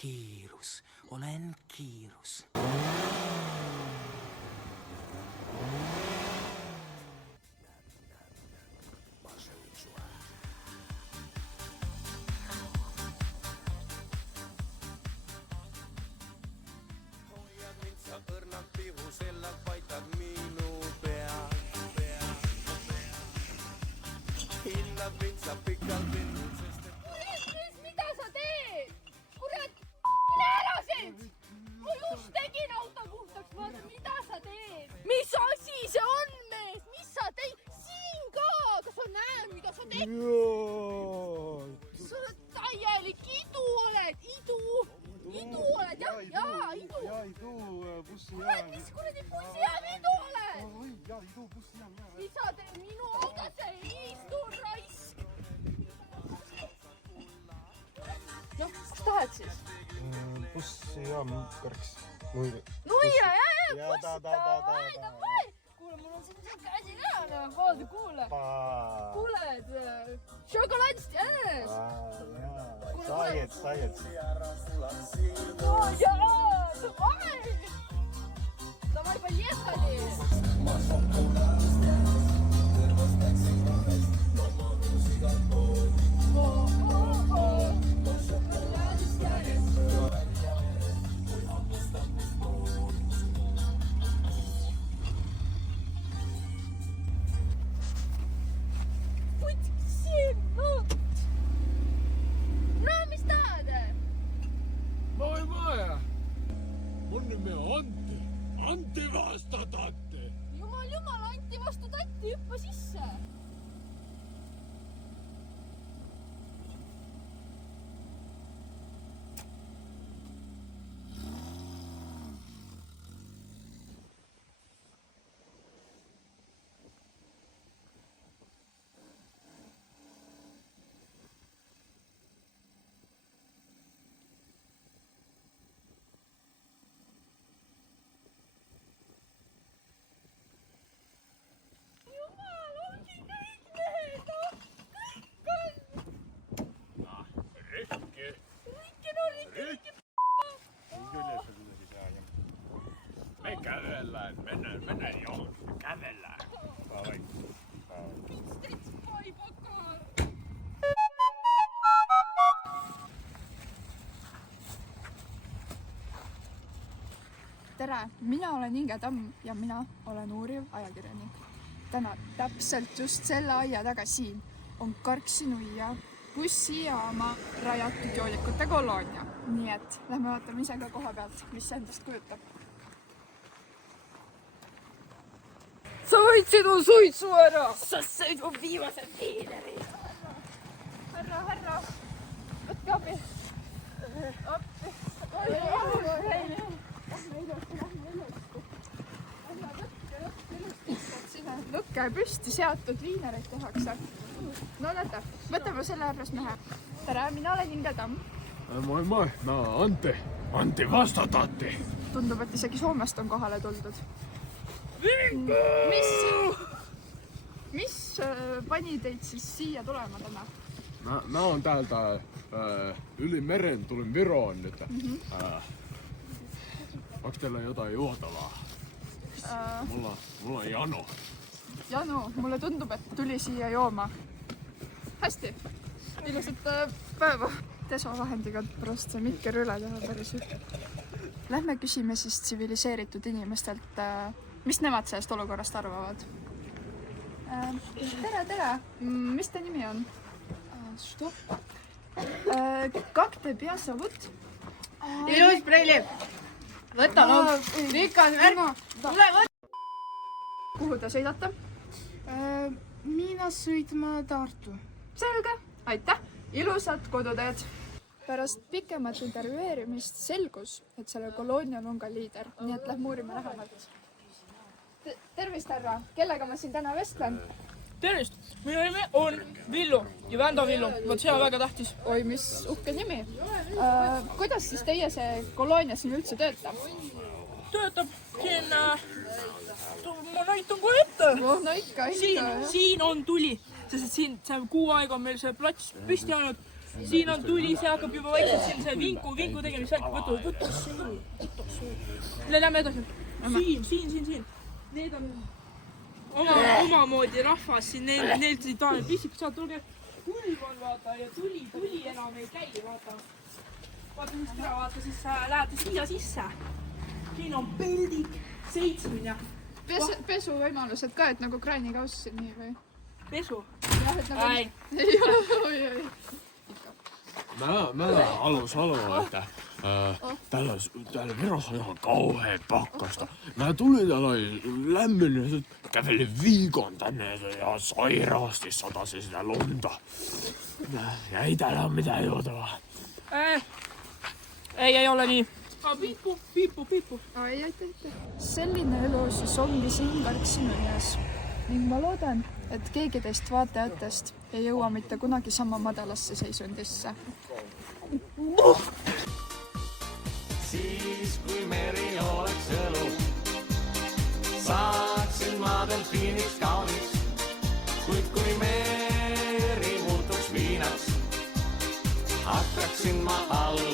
kiirus, olen kiirus. Mida sa teed? Kurat, mine ära siit! Ma just tegin auto puhtaks, vaata, mida sa teed? Mis asi see on, mees? Mis sa teed? Siin ka! Kas sa näed, mida sa teed? Sa täielik idu oled, idu! Idu oled, jah, idu! idu, bussijaam. Kurat, mis kuradi bussijaam idu oled? Jaa, idu, bussijaam. Mis sa teed? Minu autosse istu, raisk! Noh, mis tahad siis? Bussijaam korraks. Nuia, jah, Jaa, davai! Kuule, mul on siin siuke asi ka, vaata, kuule. Kuuled, šokolaadist, jah. Sajed. Oh, jaa, davai! Davai, поехали! Mun nimi on Antti. Antti vasta tatte. Jumal, Antti vastu tatti, hüppa sisse! Me kävellään, mennään johonkin, kävellään. Tere, mina olen Inge Tamm ja mina olen uuriv ajakirjanik. Täna täpselt just selle aia taga siin on Karksi-Nuia bussijaama rajatud joolikute koloonia. Nii et lähme vaatame ise ka koha pealt, mis see endast kujutab. Sa võitsid mu suitsu ära! Sa sõid mu viimased viinerid! Härra, võtke abi! Lõkke püsti seatud viinereid tehakse. No näete, võtame selle arves mehe. Tere, mina olen Inge Tamm. Moi, Antti vasta tatte. Tundub, et isegi Soomest on kohale tuldud. Mis pani teid siis siia tulema täna? Mä oon täältä yli meren, tulin Viroon nyt. Onks teillä jotain juotavaa? Mulla on jano. Janu, mulle tundub, et tuli siia jooma. Hästi, ilusat päeva. Desovahendiga pärast see Mikker üle teha päris üht. Lähme küsime siis tsiviliseeritud inimestelt, mis nemad sellest olukorrast arvavad. Tere! Mis te nimi on? Что? Как тебя зовут? Ilus preili! Võta rikas värk! Tule võtta! Kuhu te sõidate? Mina sõitma Tartu. Selge, aitäh! Ilusat koduteed! Pärast pikemat intervjueerimist selgus, et sellel koloonial on ka liider, nii et lähme uurime lähemalt. Tervist, härra! Kellega ma siin täna vestlen? Tervist! Minu nimi on Villu ja Vända Villu. Vot see on väga tähtis. Oi, mis uhke nimi! Kuidas siis teie see koloonia siin üldse töötab? Töötab siin... ma näitan kohe ette. Oh, no ikka. Siin on tuli. Sest siin kuu aega on meil see plats püsti ainult. siin on tuli, see hakkab juba vaikselt siin see vinku tegemisvärk. Võta see. Lähme edasi. Siin. Need on omamoodi rahvas siin, neil siin tahe pissib, sealt tulge kulm on vaata ja tuli enam ei käi, vaata. Vaata, mis küla, vaata, siis lähete siia sisse. Siin on peldik, seitsmine. Pesuvõimalused ka, et nagu kraanikauss nii või? Pesu? Jah, et nagu... Ei. Ei ole, oi. Mä alus että täällä Virossa on ihan kauhea pakkasta. Mä tulin tällainen lämmin ja kävelin viikon tänne ja sairaasti satasi sitä lunta. Ja ei täällä ole mitään juotavaa. Ei ole nii. Piippu. Ai. Selline elu siis ongi siin Karksi-Nuias. Ning ma loodan, et keegi teist vaatajatest ei jõua mitte kunagi sama madalasse seisundisse. Siis kui meri oleks õlu, saaksin ma delfiiniks kauniks, kuid kui meri muutuks viinaks, hakkaksin ma all